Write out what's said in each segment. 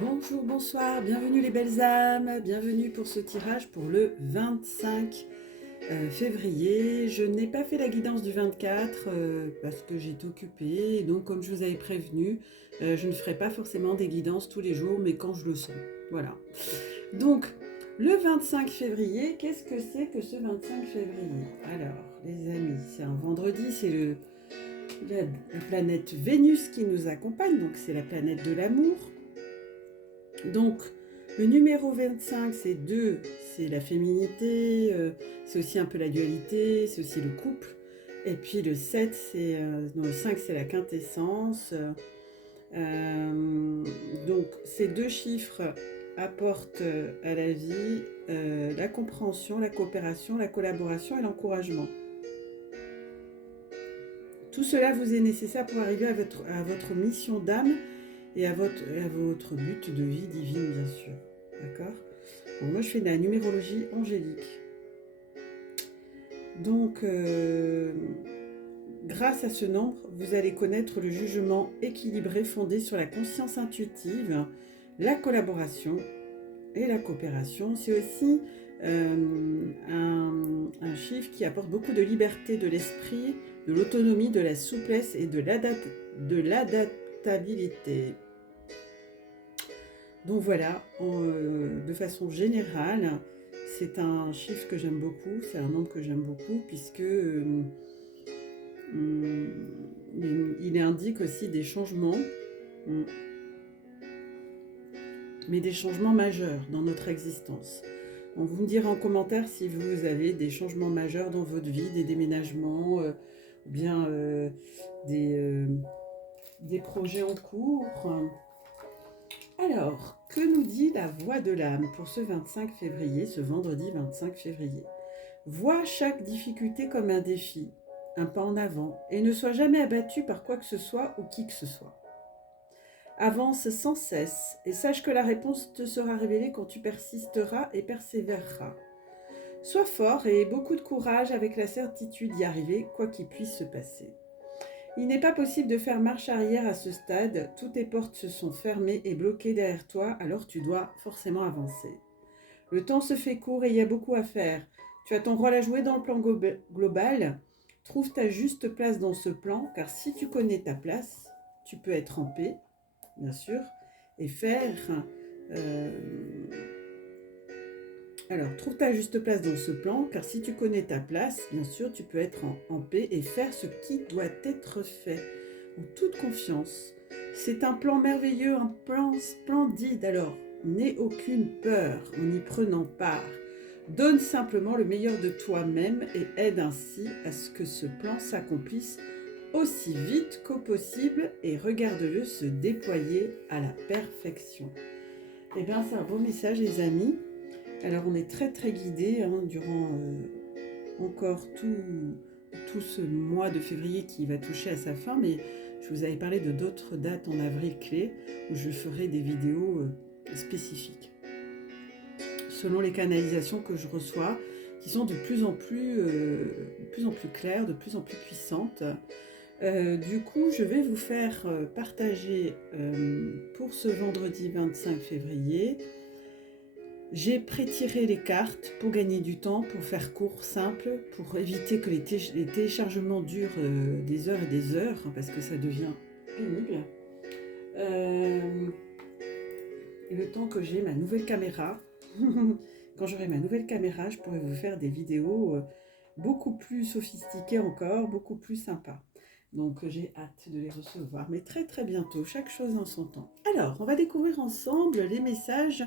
Bonjour, bonsoir, bienvenue les belles âmes, bienvenue pour ce tirage pour le 25 février. Je n'ai pas fait la guidance du 24 parce que j'étais occupée, et donc comme je vous avais prévenu, je ne ferai pas forcément des guidances tous les jours, mais quand je le sens. Voilà. Donc, le 25 février, qu'est-ce que c'est que ce 25 février? Alors, les amis, c'est un vendredi, c'est la planète Vénus qui nous accompagne, donc c'est la planète de l'amour. Donc, le numéro 25, c'est 2, c'est la féminité, c'est aussi un peu la dualité, c'est aussi le couple. Et puis le 7, non, le 5, c'est la quintessence. Donc, ces deux chiffres apportent à la vie la compréhension, la coopération, la collaboration et l'encouragement. Tout cela vous est nécessaire pour arriver à votre mission d'âme et à votre but de vie divine, bien sûr. D'accord? Donc moi, je fais de la numérologie angélique. Donc, grâce à ce nombre, vous allez connaître le jugement équilibré fondé sur la conscience intuitive, la collaboration et la coopération. C'est aussi un chiffre qui apporte beaucoup de liberté de l'esprit, de l'autonomie, de la souplesse et de l'adaptabilité. Donc voilà, de façon générale, c'est un chiffre que j'aime beaucoup, c'est un nombre que j'aime beaucoup, puisque il indique aussi des changements, mais des changements majeurs dans notre existence. Donc vous me direz en commentaire si vous avez des changements majeurs dans votre vie, des déménagements, ou bien des projets en cours. Alors, que nous dit la voix de l'âme pour ce 25 février, ce vendredi 25 février? Vois chaque difficulté comme un défi, un pas en avant, et ne sois jamais abattu par quoi que ce soit ou qui que ce soit. Avance sans cesse et sache que la réponse te sera révélée quand tu persisteras et persévéreras. Sois fort et aie beaucoup de courage avec la certitude d'y arriver, quoi qu'il puisse se passer. Il n'est pas possible de faire marche arrière à ce stade, toutes tes portes se sont fermées et bloquées derrière toi, alors tu dois forcément avancer. Le temps se fait court et il y a beaucoup à faire. Tu as ton rôle à jouer dans le plan global. Trouve ta juste place dans ce plan, car si tu connais ta place, tu peux être en paix, bien sûr, et faire... Alors, trouve ta juste place dans ce plan, car si tu connais ta place, bien sûr, tu peux être en paix et faire ce qui doit être fait, en toute confiance. C'est un plan merveilleux, un plan splendide, alors n'aie aucune peur en y prenant part. Donne simplement le meilleur de toi-même et aide ainsi à ce que ce plan s'accomplisse aussi vite qu'au possible et regarde-le se déployer à la perfection. Eh bien, c'est un beau message, les amis. Alors, on est très très guidés durant encore tout ce mois de février qui va toucher à sa fin, mais je vous avais parlé de d'autres dates en avril clés où je ferai des vidéos spécifiques selon les canalisations que je reçois, qui sont de plus en plus claires, de plus en plus puissantes. Du coup, je vais vous faire partager pour ce vendredi 25 février. J'ai pré-tiré les cartes pour gagner du temps, pour faire court, simple, pour éviter que les téléchargements durent des heures et des heures, parce que ça devient pénible. Et le temps que j'ai ma nouvelle caméra, quand j'aurai ma nouvelle caméra, je pourrai vous faire des vidéos beaucoup plus sophistiquées encore, beaucoup plus sympas. Donc j'ai hâte de les recevoir, mais très très bientôt, chaque chose en son temps. Alors, on va découvrir ensemble les messages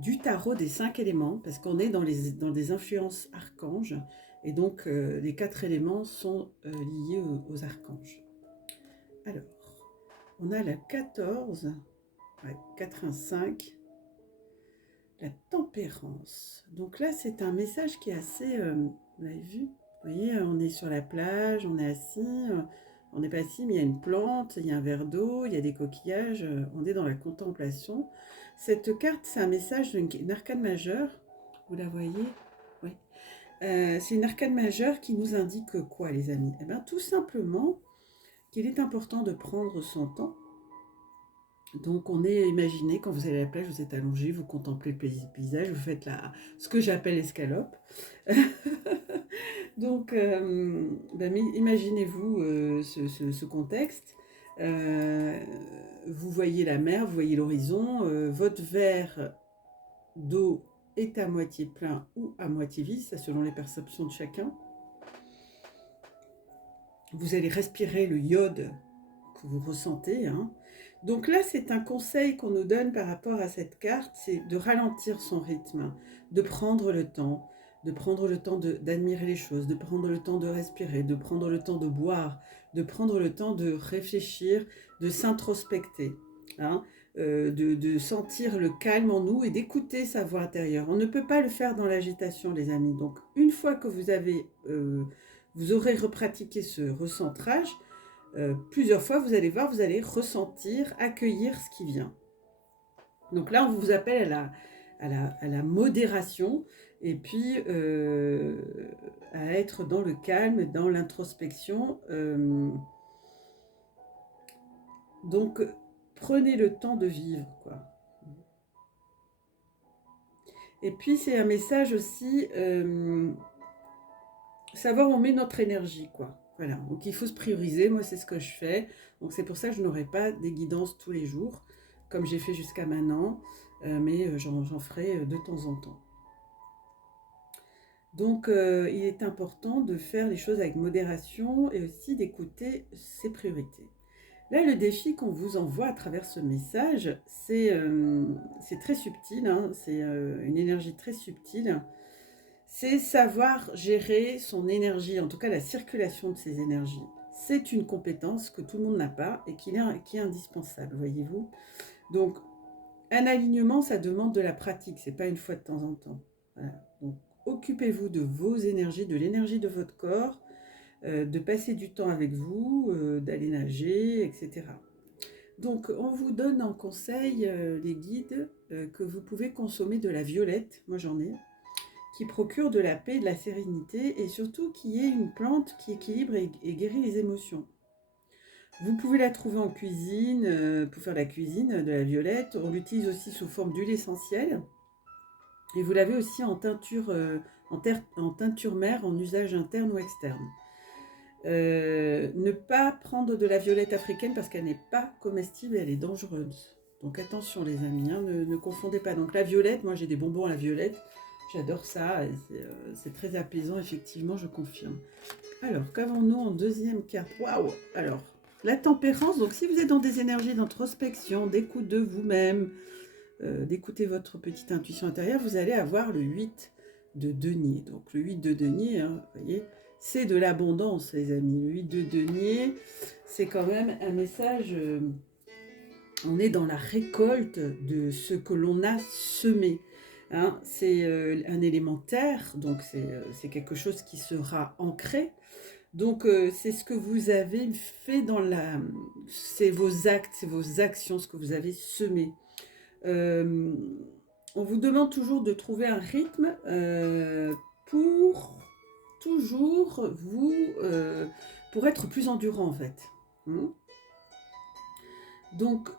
du tarot des 5 éléments, parce qu'on est dans des influences archanges, et donc les 4 éléments sont liés aux archanges. Alors, on a la 14, ouais, 85, la tempérance. Donc là, c'est un message qui est assez... vous l'avez vu? Vous voyez, on est sur la plage, on est assis, on n'est pas assis, mais il y a une plante, il y a un verre d'eau, il y a des coquillages, on est dans la contemplation. Cette carte, c'est un message d'une arcane majeure. Vous la voyez? Oui. C'est une arcane majeure qui nous indique quoi, les amis? Eh bien, tout simplement qu'il est important de prendre son temps Donc on est, imaginez, quand vous allez à la plage, vous êtes allongé, vous contemplez le paysage, vous faites ce que j'appelle l'escalope. Donc imaginez-vous ce contexte. Euh, vous voyez la mer, vous voyez l'horizon, votre verre d'eau est à moitié plein ou à moitié vide, ça selon les perceptions de chacun. Vous allez respirer le iode que vous ressentez, hein. Donc là, c'est un conseil qu'on nous donne par rapport à cette carte, c'est de ralentir son rythme, de prendre le temps, d'admirer les choses, de prendre le temps de respirer, de prendre le temps de boire, de prendre le temps de réfléchir, de s'introspecter, hein, de sentir le calme en nous et d'écouter sa voix intérieure. On ne peut pas le faire dans l'agitation, les amis. Donc, une fois que vous aurez repratiqué ce recentrage, plusieurs fois, vous allez voir, vous allez ressentir, accueillir ce qui vient. Donc là, on vous appelle à la modération et puis à être dans le calme, dans l'introspection. Donc, prenez le temps de vivre, quoi. Et puis, c'est un message aussi, savoir où on met notre énergie, quoi. Voilà, donc il faut se prioriser, moi c'est ce que je fais, donc c'est pour ça que je n'aurai pas des guidances tous les jours, comme j'ai fait jusqu'à maintenant, mais j'en ferai de temps en temps. Donc il est important de faire les choses avec modération et aussi d'écouter ses priorités. Là, le défi qu'on vous envoie à travers ce message, c'est très subtil, hein, c'est une énergie très subtile. C'est savoir gérer son énergie, en tout cas la circulation de ses énergies. C'est une compétence que tout le monde n'a pas et qui est indispensable, voyez-vous. Donc, un alignement, ça demande de la pratique, c'est pas une fois de temps en temps. Voilà. Donc, occupez-vous de vos énergies, de l'énergie de votre corps, de passer du temps avec vous, d'aller nager, etc. Donc, on vous donne en conseil, les guides, que vous pouvez consommer de la violette, moi j'en ai, qui procure de la paix, de la sérénité et surtout qui est une plante qui équilibre et guérit les émotions. Vous pouvez la trouver en cuisine, pour faire la cuisine de la violette. On l'utilise aussi sous forme d'huile essentielle. Et vous l'avez aussi en teinture, en teinture mère, en usage interne ou externe. Ne pas prendre de la violette africaine parce qu'elle n'est pas comestible et elle est dangereuse. Donc attention les amis, hein, ne confondez pas. Donc la violette, moi j'ai des bonbons à la violette. J'adore ça, c'est très apaisant, effectivement, je confirme. Alors, qu'avons-nous en deuxième carte? Waouh! Alors, la tempérance, donc si vous êtes dans des énergies d'introspection, d'écoute de vous-même, d'écouter votre petite intuition intérieure, vous allez avoir le 8 de denier. Donc, le 8 de denier, hein, vous voyez, c'est de l'abondance, les amis. Le 8 de denier, c'est quand même un message... on est dans la récolte de ce que l'on a semé. Hein, c'est un élément terre, donc c'est quelque chose qui sera ancré. Donc c'est ce que vous avez fait c'est vos actes, c'est vos actions, ce que vous avez semé. On vous demande toujours de trouver un rythme pour toujours pour être plus endurant en fait. Donc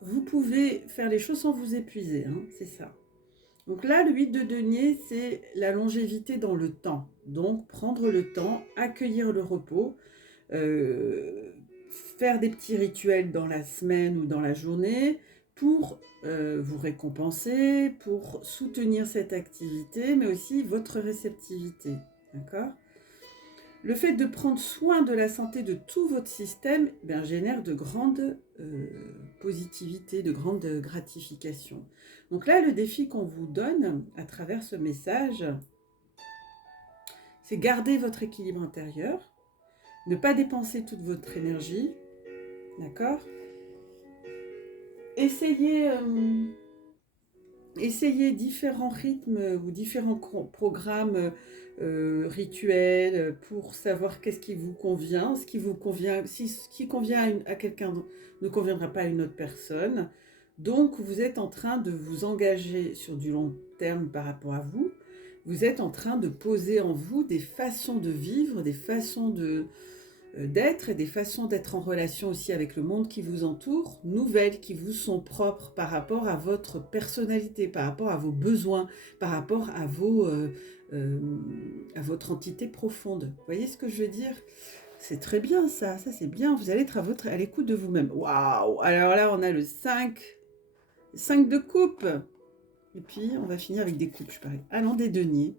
vous pouvez faire les choses sans vous épuiser, hein, c'est ça. Donc là, le 8 de denier, c'est la longévité dans le temps. Donc, prendre le temps, accueillir le repos, faire des petits rituels dans la semaine ou dans la journée pour vous récompenser, pour soutenir cette activité, mais aussi votre réceptivité. D'accord ? Le fait de prendre soin de la santé de tout votre système génère de grandes positivités, de grandes gratifications. Donc là, le défi qu'on vous donne à travers ce message, c'est garder votre équilibre intérieur, ne pas dépenser toute votre énergie, d'accord ? Essayez différents rythmes ou différents programmes rituels pour savoir qu'est-ce qui vous convient, ce qui convient à quelqu'un ne conviendra pas à une autre personne. Donc vous êtes en train de vous engager sur du long terme par rapport à vous. Vous êtes en train de poser en vous des façons de vivre, des façons d'être et des façons d'être en relation aussi avec le monde qui vous entoure, nouvelles, qui vous sont propres par rapport à votre personnalité, par rapport à vos besoins, par rapport à à votre entité profonde. Vous voyez ce que je veux dire? C'est très bien ça c'est bien, vous allez être à l'écoute de vous-même. Waouh! Alors là, on a le 5 de coupe. Et puis, on va finir avec des coupes, je parie. Ah non, des deniers.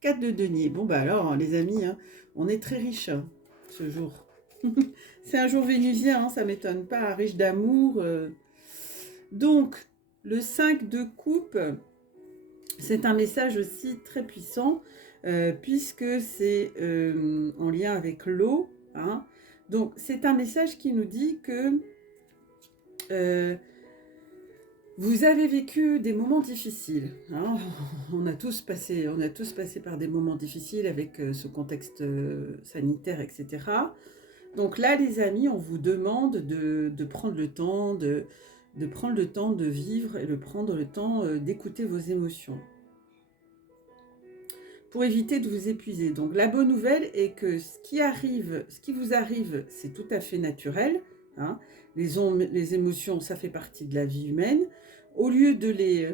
4 de deniers. Bon, bah alors, les amis, hein, on est très riche ce jour. C'est un jour vénusien, hein, ça m'étonne pas, riche d'amour. Donc, le 5 de coupe, c'est un message aussi très puissant, puisque c'est en lien avec l'eau. Hein. Donc, c'est un message qui nous dit que vous avez vécu des moments difficiles. Hein. On a tous passé par des moments difficiles avec ce contexte sanitaire, etc. Donc là, les amis, on vous demande de prendre le temps, de prendre le temps de vivre et de prendre le temps d'écouter vos émotions pour éviter de vous épuiser. Donc la bonne nouvelle est que ce qui vous arrive, c'est tout à fait naturel. Hein. Les émotions, ça fait partie de la vie humaine. Au lieu d'essayer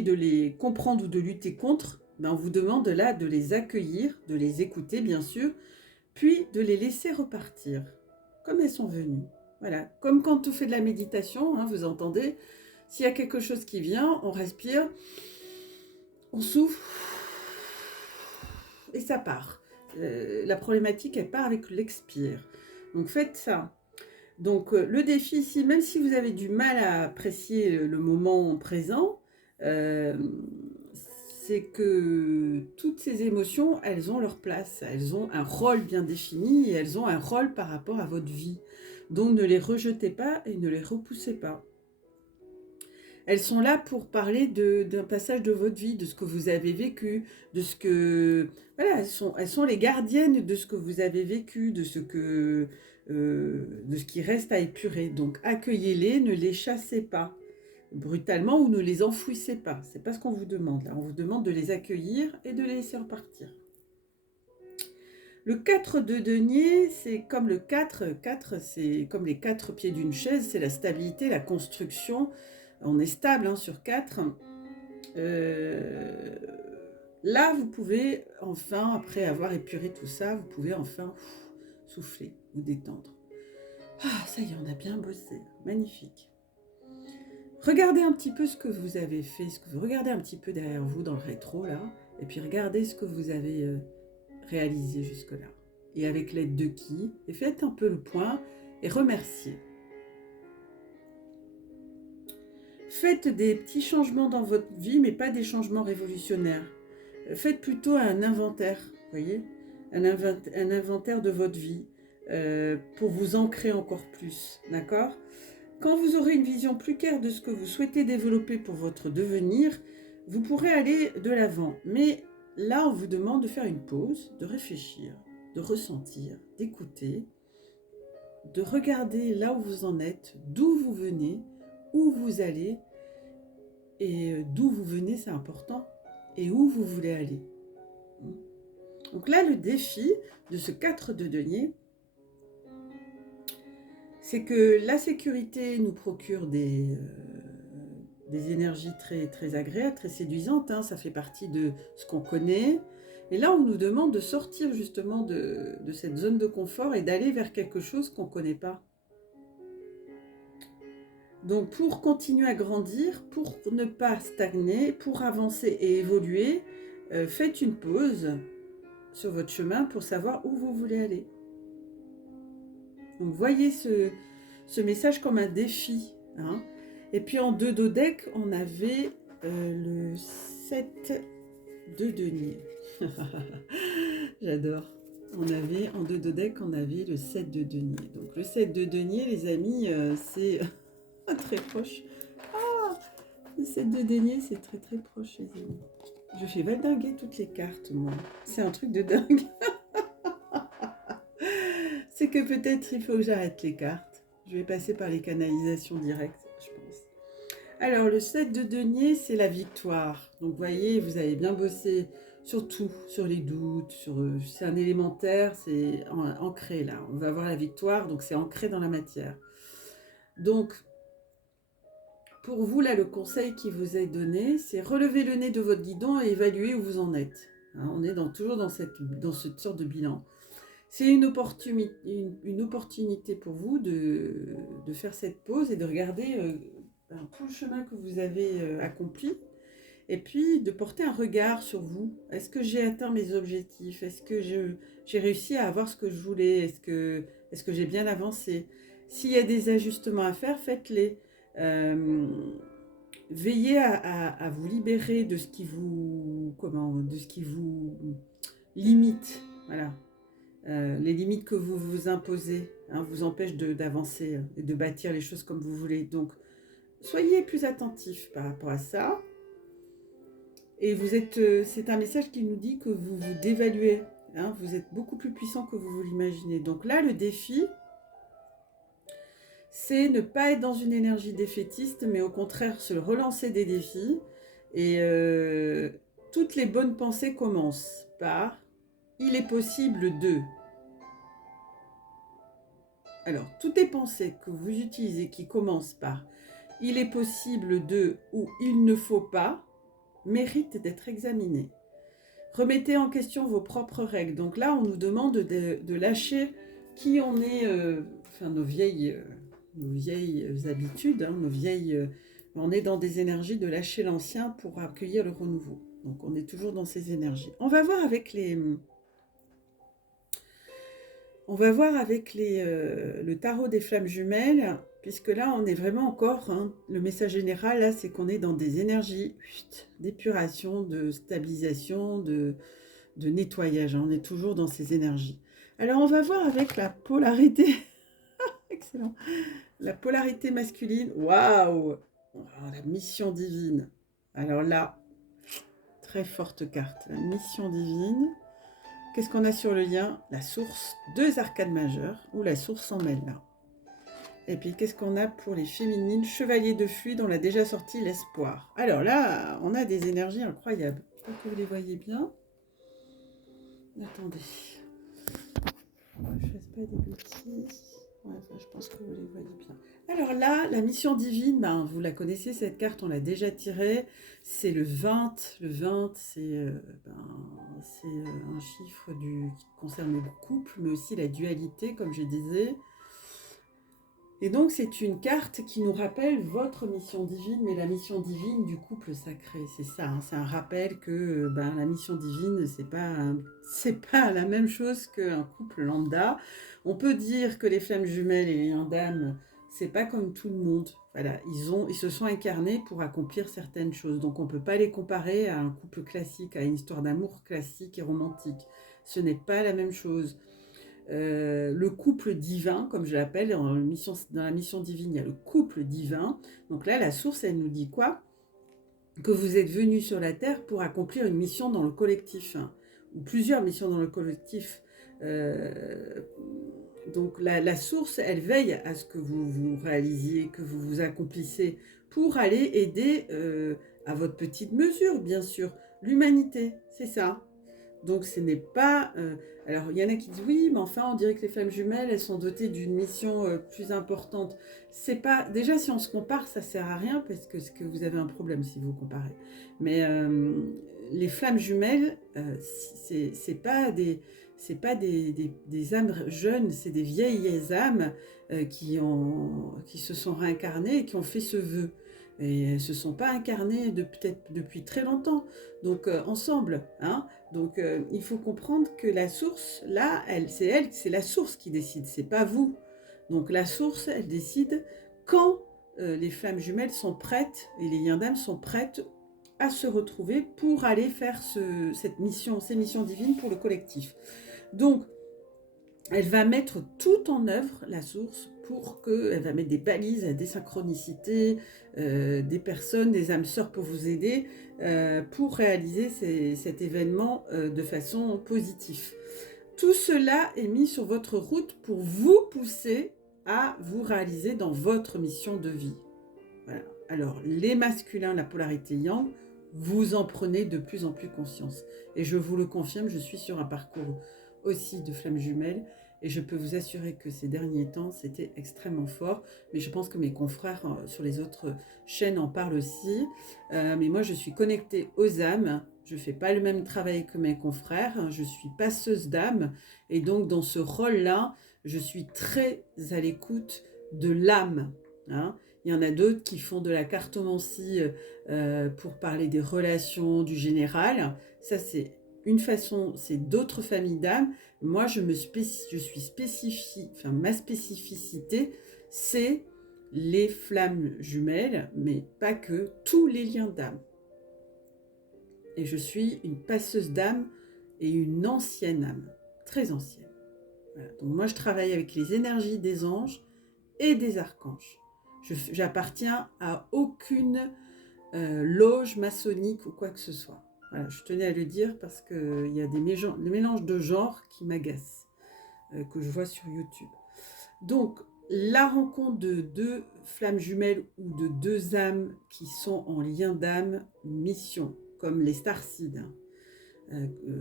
de les comprendre ou de lutter contre, ben on vous demande là de les accueillir, de les écouter bien sûr, puis de les laisser repartir, comme elles sont venues. Voilà, comme quand on fait de la méditation, hein, vous entendez, s'il y a quelque chose qui vient, on respire, on souffle, et ça part. La problématique, elle part avec l'expire. Donc faites ça. Donc le défi ici, même si vous avez du mal à apprécier le moment présent, c'est que toutes ces émotions, elles ont leur place, elles ont un rôle bien défini et elles ont un rôle par rapport à votre vie. Donc ne les rejetez pas et ne les repoussez pas. Elles sont là pour parler d'un passage de votre vie, de ce que vous avez vécu, de ce que... Voilà, elles sont les gardiennes de ce que vous avez vécu, de ce qui reste à épurer. Donc accueillez-les, ne les chassez pas brutalement ou ne les enfouissez pas. C'est pas ce qu'on vous demande là. On vous demande de les accueillir et de les laisser repartir. Le 4 de denier, c'est comme le 4. 4, c'est comme les 4 pieds d'une chaise, c'est la stabilité, la construction. On est stable hein, sur 4. Là, vous pouvez enfin, après avoir épuré tout ça, vous pouvez enfin souffler, vous détendre. Ah, ça y est, on a bien bossé. Magnifique. Regardez un petit peu ce que vous avez fait, regardez un petit peu derrière vous dans le rétro, là, et puis regardez ce que vous avez réalisé jusque-là. Et avec l'aide de qui, et faites un peu le point et remerciez. Faites des petits changements dans votre vie, mais pas des changements révolutionnaires. Faites plutôt un inventaire, voyez, un inventaire de votre vie pour vous ancrer encore plus, d'accord ? Quand vous aurez une vision plus claire de ce que vous souhaitez développer pour votre devenir, vous pourrez aller de l'avant. Mais là, on vous demande de faire une pause, de réfléchir, de ressentir, d'écouter, de regarder là où vous en êtes, d'où vous venez, où vous allez, et d'où vous venez, c'est important, et où vous voulez aller. Donc là, le défi de ce 4 de denier, c'est que la sécurité nous procure des énergies très, très agréables, très séduisantes, hein, ça fait partie de ce qu'on connaît. Et là, on nous demande de sortir justement de cette zone de confort et d'aller vers quelque chose qu'on ne connaît pas. Donc pour continuer à grandir, pour ne pas stagner, pour avancer et évoluer, faites une pause sur votre chemin pour savoir où vous voulez aller. Donc voyez ce message comme un défi. Hein. Et puis en 2 do deck, on avait le 7 de denier. J'adore. En 2 do deck, on avait le 7 de denier. Donc le 7 de denier, les amis, c'est très proche. Ah, le 7 de denier, c'est très très proche, les amis. Je fais valdinguer toutes les cartes, moi. C'est un truc de dingue. C'est que peut-être il faut que j'arrête les cartes. Je vais passer par les canalisations directes, je pense. Alors, le 7 de denier, c'est la victoire. Donc, vous voyez, vous avez bien bossé sur tout, sur les doutes, c'est un élémentaire, c'est ancré là. On va avoir la victoire, donc c'est ancré dans la matière. Donc, pour vous, là, le conseil qui vous est donné, c'est relever le nez de votre guidon et évaluer où vous en êtes. Hein, on est toujours dans cette sorte de bilan. C'est une opportunité pour vous de faire cette pause et de regarder tout le chemin que vous avez accompli. Et puis de porter un regard sur vous. Est-ce que j'ai atteint mes objectifs? Est-ce que j'ai réussi à avoir ce que je voulais? Est-ce que j'ai bien avancé? S'il y a des ajustements à faire, faites-les. Veillez à vous libérer de ce qui vous limite. Voilà. Les limites que vous vous imposez vous empêchent d'avancer et de bâtir les choses comme vous voulez. Donc, soyez plus attentifs par rapport à ça. Et c'est un message qui nous dit que vous vous dévaluez. Vous êtes beaucoup plus puissant que vous vous l'imaginez. Donc là, le défi, c'est ne pas être dans une énergie défaitiste, mais au contraire, se relancer des défis. Et toutes les bonnes pensées commencent par « il est possible de ». Alors, toutes les pensées que vous utilisez qui commencent par « il est possible de » ou « il ne faut pas », méritent d'être examinées. Remettez en question vos propres règles. Donc là, on nous demande de lâcher qui on est, nos vieilles habitudes, on est dans des énergies de lâcher l'ancien pour accueillir le renouveau. Donc on est toujours dans ces énergies. On va voir avec le tarot des flammes jumelles, puisque là, on est vraiment encore, le message général, là, c'est qu'on est dans des énergies d'épuration, de stabilisation, de nettoyage. On est toujours dans ces énergies. Alors, on va voir avec la polarité. Excellent. La polarité masculine. Waouh! La mission divine. Alors là, très forte carte. La mission divine. Qu'est-ce qu'on a sur le lien? La source, 2 arcades majeures, où la source s'en mêle là. Et puis, qu'est-ce qu'on a pour les féminines? Chevalier de fluide, on l'a déjà sorti, l'espoir. Alors là, on a des énergies incroyables. J'espère que vous les voyez bien. Attendez. Je ne fasse pas des bêtises. Ouais, je pense que vous les voyez bien. Alors là, la mission divine, vous la connaissez, cette carte, on l'a déjà tirée. C'est le 20. Le 20, c'est un chiffre qui concerne le couple, mais aussi la dualité, comme je disais. Et donc, c'est une carte qui nous rappelle votre mission divine, mais la mission divine du couple sacré. C'est ça, c'est un rappel que la mission divine, c'est pas la même chose qu'un couple lambda. On peut dire que les flammes jumelles et les liens d'âme, c'est pas comme tout le monde. Voilà, ils se sont incarnés pour accomplir certaines choses. Donc, on peut pas les comparer à un couple classique, à une histoire d'amour classique et romantique. Ce n'est pas la même chose. Le couple divin, comme je l'appelle, dans la mission divine, il y a le couple divin. Donc là, la source, elle nous dit quoi? Que vous êtes venu sur la Terre pour accomplir une mission dans le collectif, ou plusieurs missions dans le collectif. Donc la source, elle veille à ce que vous réalisiez, que vous vous accomplissez, pour aller aider à votre petite mesure, bien sûr, l'humanité, c'est ça. Donc ce n'est pas... alors il y en a qui disent oui, mais enfin on dirait que les flammes jumelles, elles sont dotées d'une mission plus importante. C'est pas... Déjà si on se compare, ça sert à rien parce que vous avez un problème si vous comparez. Mais les flammes jumelles, c'est pas des âmes jeunes, c'est des vieilles âmes qui se sont réincarnées et qui ont fait ce vœu. Et elles ne se sont pas incarnées peut-être depuis très longtemps. Donc ensemble, Donc il faut comprendre que la source, là, c'est la source qui décide, c'est pas vous. Donc la source, elle décide quand les flammes jumelles sont prêtes et les liens d'âme sont prêtes à se retrouver pour aller faire ces missions divines pour le collectif. Donc elle va mettre tout en œuvre, la source, elle va mettre des balises, des synchronicités, des personnes, des âmes sœurs pour vous aider, pour réaliser cet événement de façon positive. Tout cela est mis sur votre route pour vous pousser à vous réaliser dans votre mission de vie. Voilà. Alors, les masculins, la polarité yang, vous en prenez de plus en plus conscience. Et je vous le confirme, je suis sur un parcours aussi de flammes jumelles et je peux vous assurer que ces derniers temps, c'était extrêmement fort. Mais je pense que mes confrères sur les autres chaînes en parlent aussi. Mais moi, je suis connectée aux âmes. Je ne fais pas le même travail que mes confrères. Je suis passeuse d'âmes. Et donc, dans ce rôle-là, je suis très à l'écoute de l'âme. Hein. Il y en a d'autres qui font de la cartomancie pour parler des relations, du général. Ça, c'est une façon, c'est d'autres familles d'âmes. Moi, je suis spécifique, enfin, ma spécificité, c'est les flammes jumelles, mais pas que, tous les liens d'âme. Et je suis une passeuse d'âme et une ancienne âme, très ancienne. Voilà. Donc moi, je travaille avec les énergies des anges et des archanges. J'appartiens à aucune loge maçonnique ou quoi que ce soit. Voilà, je tenais à le dire parce qu'il y a des mélanges de genres qui m'agacent, que je vois sur YouTube. Donc, la rencontre de deux flammes jumelles ou de deux âmes qui sont en lien d'âme, mission, comme les Starseeds.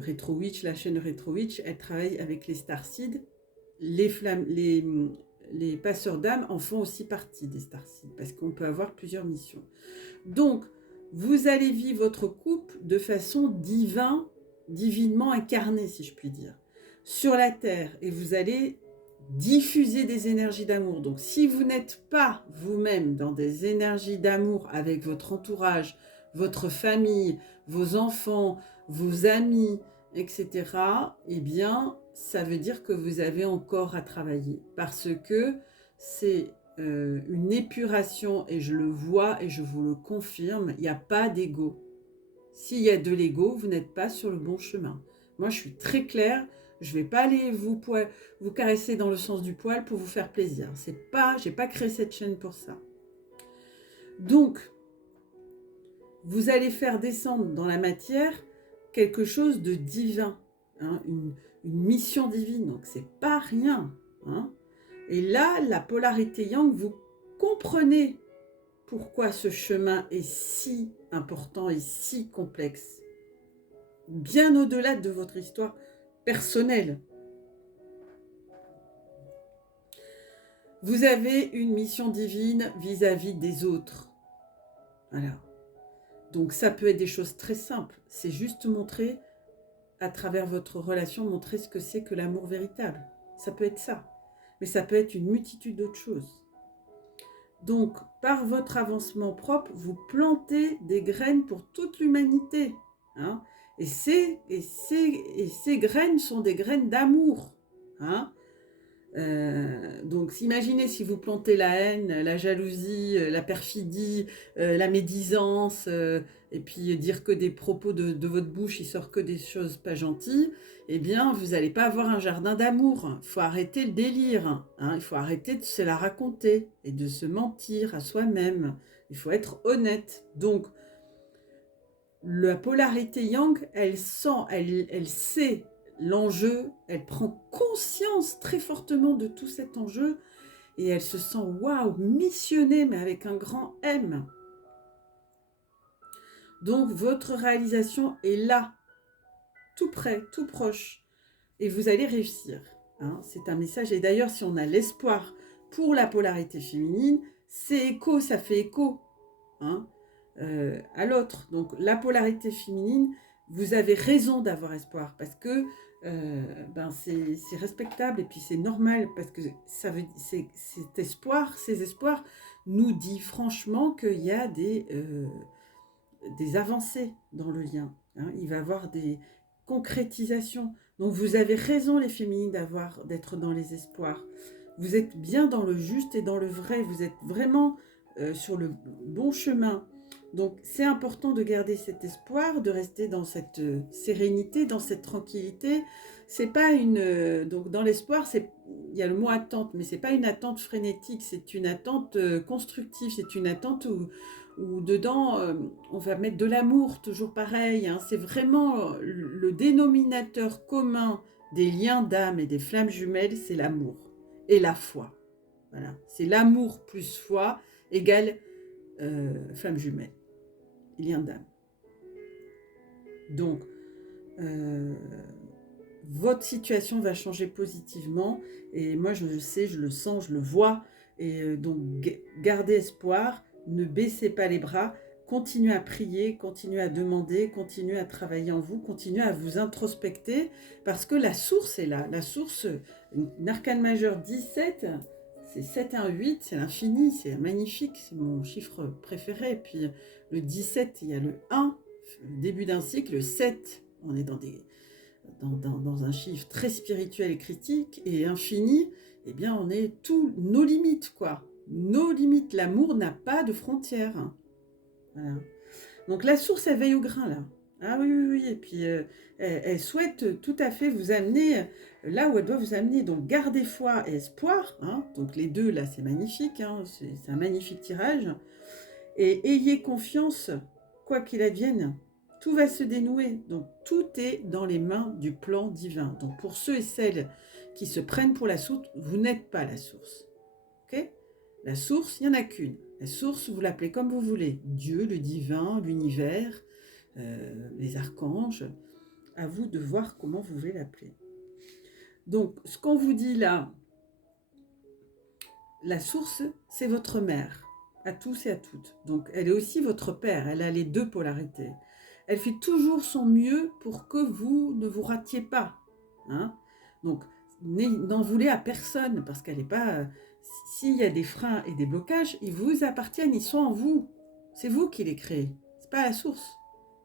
Retro Witch, la chaîne Retro Witch, elle travaille avec les Starseeds. Les passeurs d'âme en font aussi partie des Starseeds, parce qu'on peut avoir plusieurs missions. Donc, vous allez vivre votre couple de façon divinement incarnée, si je puis dire, sur la Terre, et vous allez diffuser des énergies d'amour. Donc, si vous n'êtes pas vous-même dans des énergies d'amour avec votre entourage, votre famille, vos enfants, vos amis, etc., eh bien, ça veut dire que vous avez encore à travailler, parce que c'est une épuration, et je le vois et je vous le confirme, il n'y a pas d'ego. S'il y a de l'ego, vous n'êtes pas sur le bon chemin. Moi, je suis très claire, je ne vais pas aller vous caresser dans le sens du poil pour vous faire plaisir. Je n'ai pas créé cette chaîne pour ça. Donc, vous allez faire descendre dans la matière quelque chose de divin, hein, une mission divine, donc c'est pas rien. Hein. Et là, la polarité yang, vous comprenez pourquoi ce chemin est si important et si complexe, bien au-delà de votre histoire personnelle. Vous avez une mission divine vis-à-vis des autres. Voilà. Donc ça peut être des choses très simples. C'est juste montrer, à travers votre relation, montrer ce que c'est que l'amour véritable. Ça peut être ça. Mais ça peut être une multitude d'autres choses. Donc, par votre avancement propre, vous plantez des graines pour toute l'humanité. Hein, et ces graines sont des graines d'amour. Hein. Donc, imaginez si vous plantez la haine, la jalousie, la perfidie, la médisance, et puis dire que des propos de votre bouche, il sort que des choses pas gentilles, eh bien, vous n'allez pas avoir un jardin d'amour. Il faut arrêter le délire. Hein, il faut arrêter de se la raconter et de se mentir à soi-même. Il faut être honnête. Donc, la polarité yang, elle sait l'enjeu, elle prend conscience très fortement de tout cet enjeu et elle se sent waouh, missionnée, mais avec un grand M. Donc votre réalisation est là, tout près, tout proche, et vous allez réussir. Hein, c'est un message, et d'ailleurs si on a l'espoir pour la polarité féminine, c'est écho, ça fait écho. Hein, à l'autre. Donc la polarité féminine, vous avez raison d'avoir espoir parce que c'est respectable et puis c'est normal parce que cet espoir, ces espoirs nous dit franchement qu'il y a des avancées dans le lien. Hein. Il va y avoir des concrétisations. Donc vous avez raison les féminines d'être dans les espoirs. Vous êtes bien dans le juste et dans le vrai. Vous êtes vraiment sur le bon chemin. Donc c'est important de garder cet espoir, de rester dans cette sérénité, dans cette tranquillité. C'est pas donc dans l'espoir, il y a le mot attente, mais c'est pas une attente frénétique, c'est une attente constructive, c'est une attente où dedans on va mettre de l'amour, toujours pareil. Hein. C'est vraiment le dénominateur commun des liens d'âme et des flammes jumelles, c'est l'amour et la foi. Voilà, c'est l'amour plus foi égale flamme jumelle. Lien d'âme. Donc, votre situation va changer positivement. Et moi, je le sais, je le sens, je le vois. Et donc, gardez espoir, ne baissez pas les bras, continuez à prier, continuez à demander, continuez à travailler en vous, continuez à vous introspecter, parce que la source est là. La source, une arcane majeure 17, c'est 7 et un 8, c'est l'infini, c'est magnifique, c'est mon chiffre préféré. Et puis le 17, il y a le 1, le début d'un cycle, le 7, on est dans un chiffre très spirituel et critique, et infini, eh bien on est tous nos limites, quoi. Nos limites, l'amour n'a pas de frontières. Voilà. Donc la source, elle veille au grain, là. Ah oui, oui, oui. Et puis, elle souhaite tout à fait vous amener là où elle doit vous amener. Donc, gardez foi et espoir. Hein. Donc, les deux, là, c'est magnifique. Hein. C'est un magnifique tirage. Et ayez confiance, quoi qu'il advienne. Tout va se dénouer. Donc, tout est dans les mains du plan divin. Donc, pour ceux et celles qui se prennent pour la source, vous n'êtes pas la source. Ok ? La source, il n'y en a qu'une. La source, vous l'appelez comme vous voulez. Dieu, le divin, l'univers, les archanges. À vous de voir comment vous voulez l'appeler. Donc, ce qu'on vous dit là, la source, c'est votre mère, à tous et à toutes. Donc, elle est aussi votre père. Elle a les deux polarités. Elle fait toujours son mieux pour que vous ne vous ratiez pas. Hein. Donc, n'en voulez à personne, parce qu'elle n'est pas... S'il y a des freins et des blocages, ils vous appartiennent, ils sont en vous. C'est vous qui les créez, c'est pas la source.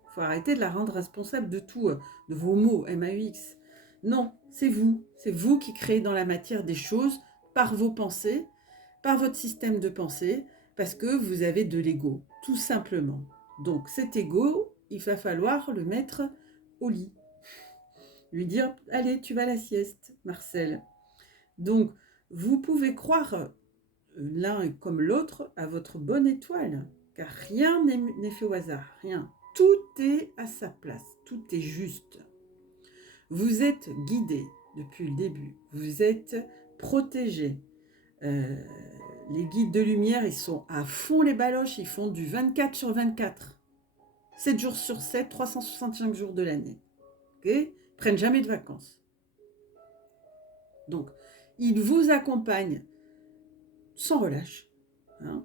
Il faut arrêter de la rendre responsable de tout, de vos mots, M-A-U-X. Non, c'est vous qui créez dans la matière des choses par vos pensées, par votre système de pensée, parce que vous avez de l'ego, tout simplement. Donc cet ego, il va falloir le mettre au lit. Lui dire, allez, tu vas à la sieste, Marcel. Donc, vous pouvez croire l'un comme l'autre à votre bonne étoile, car rien n'est fait au hasard, rien. Tout est à sa place, tout est juste. Vous êtes guidé depuis le début, vous êtes protégé. Les guides de lumière, ils sont à fond les baloches, ils font du 24 sur 24. 7 jours sur 7, 365 jours de l'année. Okay, ils prennent jamais de vacances. Donc, ils vous accompagnent sans relâche. Hein.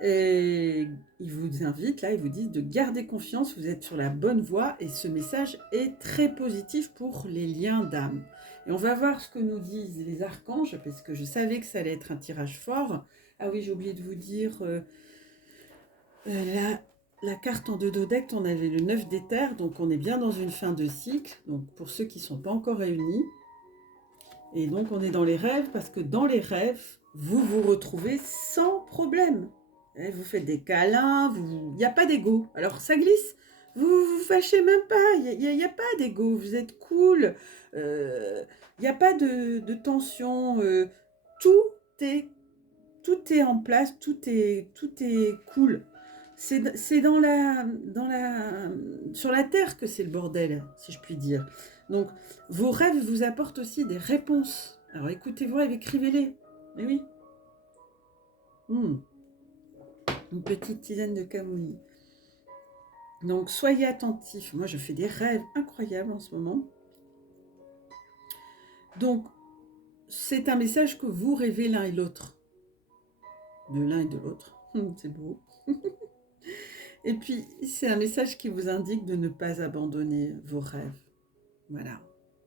Et ils vous invitent, là, ils vous disent de garder confiance, vous êtes sur la bonne voie et ce message est très positif pour les liens d'âme. Et on va voir ce que nous disent les archanges, parce que je savais que ça allait être un tirage fort. Ah oui, j'ai oublié de vous dire, la carte en 2 dodecs, on avait le 9 d'éther, donc on est bien dans une fin de cycle, donc pour ceux qui ne sont pas encore réunis. Et donc on est dans les rêves, parce que dans les rêves, vous vous retrouvez sans problème. Vous faites des câlins, il n'y a pas d'ego. Alors ça glisse, vous vous fâchez même pas, il n'y a pas d'ego, vous êtes cool, il n'y a pas de tension, tout est, tout est en place, tout est cool. C'est sur la terre que c'est le bordel, si je puis dire. Donc, vos rêves vous apportent aussi des réponses. Alors, écoutez vos rêves, écrivez-les. Eh oui. Une petite tisane de camomille. Donc, soyez attentifs. Moi, je fais des rêves incroyables en ce moment. Donc, c'est un message que vous rêvez l'un et l'autre. De l'un et de l'autre. C'est beau. Et puis, c'est un message qui vous indique de ne pas abandonner vos rêves. Voilà.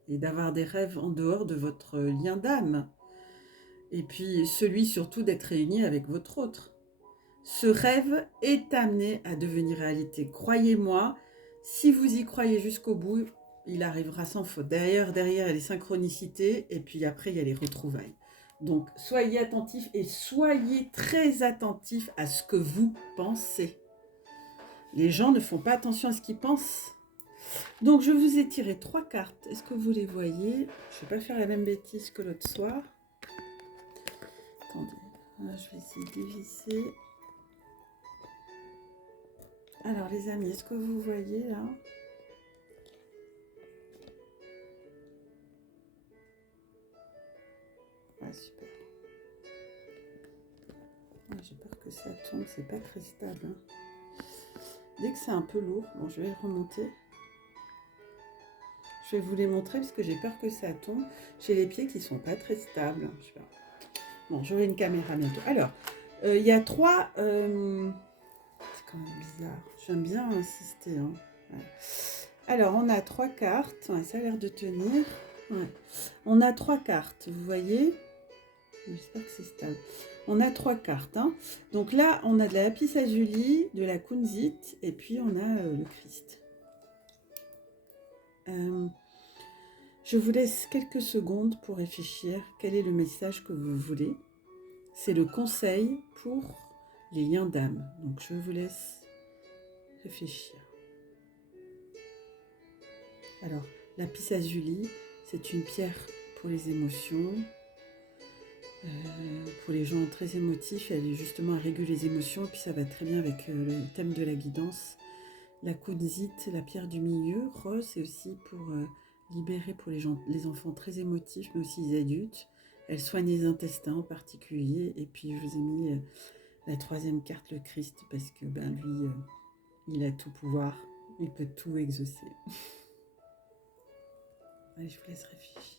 Et d'avoir des rêves en dehors de votre lien d'âme. Et puis, celui surtout d'être réuni avec votre autre. Ce rêve est amené à devenir réalité. Croyez-moi, si vous y croyez jusqu'au bout, il arrivera sans faute. Derrière, il y a les synchronicités et puis après, il y a les retrouvailles. Donc, soyez attentifs et soyez très attentifs à ce que vous pensez. Les gens ne font pas attention à ce qu'ils pensent. Donc, je vous ai tiré 3 cartes. Est-ce que vous les voyez? Je ne vais pas faire la même bêtise que l'autre soir. Attendez, là, je vais essayer de dévisser. Alors, les amis, est-ce que vous voyez là? Ah, super. Ah, j'ai peur que ça tombe, c'est pas très stable. Hein. Dès que c'est un peu lourd, bon, je vais remonter. Je vais vous les montrer parce que j'ai peur que ça tombe. J'ai les pieds qui sont pas très stables. Je sais pas. Bon, j'aurai une caméra bientôt. Alors, il y a 3... c'est quand même bizarre. J'aime bien insister. Hein. Ouais. Alors, on a 3 cartes. Ouais, ça a l'air de tenir. Ouais. On a 3 cartes, vous voyez. J'espère que c'est stable. On a 3 cartes. Hein. Donc là, on a de la lapis lazuli, de la kunzite, et puis on a le Christ. Je vous laisse quelques secondes pour réfléchir. Quel est le message que vous voulez? C'est le conseil pour les liens d'âme. Donc je vous laisse réfléchir. Alors, lapis lazuli, c'est une pierre pour les émotions. Pour les gens très émotifs, elle est justement à réguler les émotions, et puis ça va très bien avec le thème de la guidance. La kunzite, la pierre du milieu, rose, c'est aussi pour libérer pour les enfants très émotifs, mais aussi les adultes. Elle soigne les intestins en particulier. Et puis je vous ai mis la 3e carte, le Christ, parce que lui, il a tout pouvoir, il peut tout exaucer. Allez, je vous laisse réfléchir.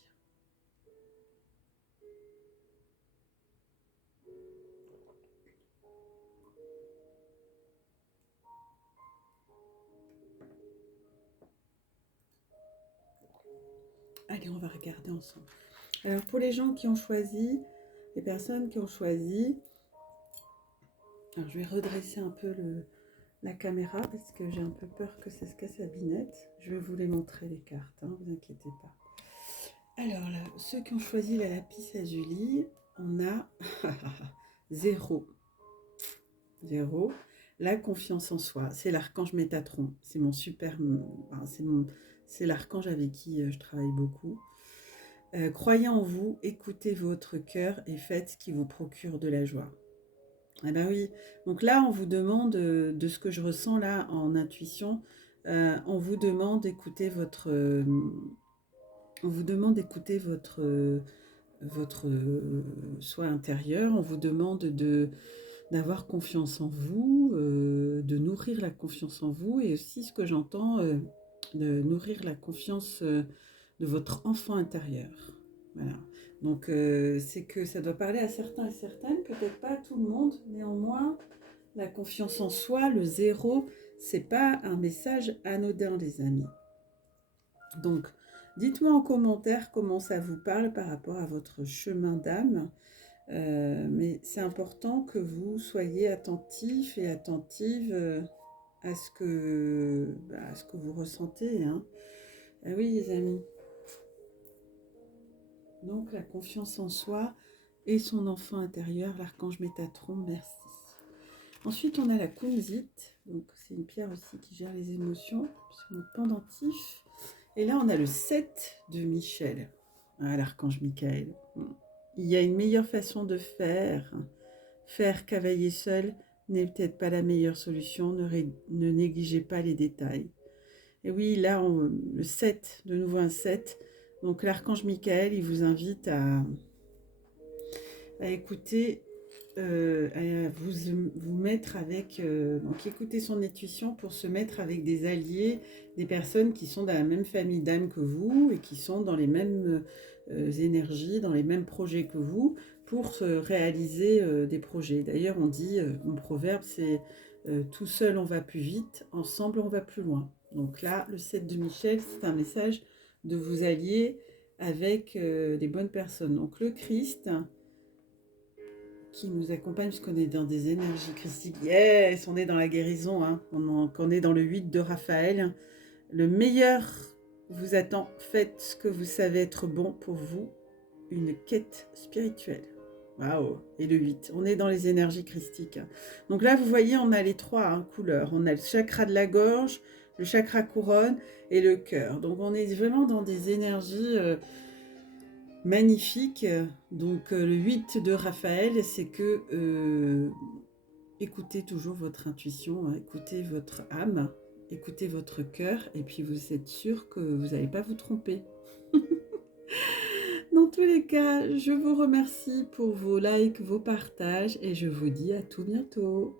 Allez, on va regarder ensemble. Alors, pour les gens qui ont choisi, les personnes qui ont choisi, alors je vais redresser un peu la caméra parce que j'ai un peu peur que ça se casse la binette. Je vais vous les montrer les cartes, hein, vous inquiétez pas. Alors là, ceux qui ont choisi la lapis lazuli, on a 0. 0. La confiance en soi, c'est l'archange Métatron. C'est mon super... c'est l'archange avec qui je travaille beaucoup. Croyez en vous, écoutez votre cœur et faites ce qui vous procure de la joie. Eh ben oui, donc là on vous demande, de ce que je ressens là en intuition, on vous demande d'écouter votre... on vous demande d'écouter votre soi intérieur, on vous demande d'avoir confiance en vous, de nourrir la confiance en vous, et aussi ce que j'entends, de nourrir la confiance de votre enfant intérieur. Voilà. Donc c'est que ça doit parler à certains et certaines, peut-être pas à tout le monde, néanmoins, la confiance en soi, le 0, c'est pas un message anodin, les amis. Donc, dites-moi en commentaire comment ça vous parle par rapport à votre chemin d'âme. Mais c'est important que vous soyez attentif et attentive à ce que vous ressentez. Hein. Ah oui, les amis. Donc, la confiance en soi et son enfant intérieur, l'archange Métatron, merci. Ensuite, on a la kunzite. Donc, c'est une pierre aussi qui gère les émotions. C'est mon pendentif. Et là, on a le 7 de Michel, l'archange Michael. Il y a une meilleure façon de faire. Faire cavailler seul n'est peut-être pas la meilleure solution. Ne négligez pas les détails. Et oui, là, le 7, de nouveau un 7. Donc, l'archange Michael, il vous invite à écouter, à vous mettre avec... donc, écoutez son intuition pour se mettre avec des alliés, des personnes qui sont dans la même famille d'âme que vous et qui sont dans les mêmes énergies, dans les mêmes projets que vous, pour réaliser des projets. D'ailleurs, on dit, mon proverbe, c'est tout seul on va plus vite, ensemble on va plus loin. Donc là, le 7 de Michel, c'est un message de vous allier avec des bonnes personnes. Donc le Christ qui nous accompagne, puisqu'on est dans des énergies christiques. Yes, on est dans la guérison, hein. On est dans le 8 de Raphaël. Le meilleur vous attend. Faites ce que vous savez être bon pour vous. Une quête spirituelle. Waouh. Et le 8. On est dans les énergies christiques. Donc là, vous voyez, on a les 3 couleurs. On a le chakra de la gorge, le chakra couronne et le cœur. Donc on est vraiment dans des énergies... magnifique. Donc le 8 de Raphaël, c'est que écoutez toujours votre intuition, hein, écoutez votre âme, écoutez votre cœur, et puis vous êtes sûr que vous n'allez pas vous tromper. Dans tous les cas, je vous remercie pour vos likes, vos partages, et je vous dis à tout bientôt.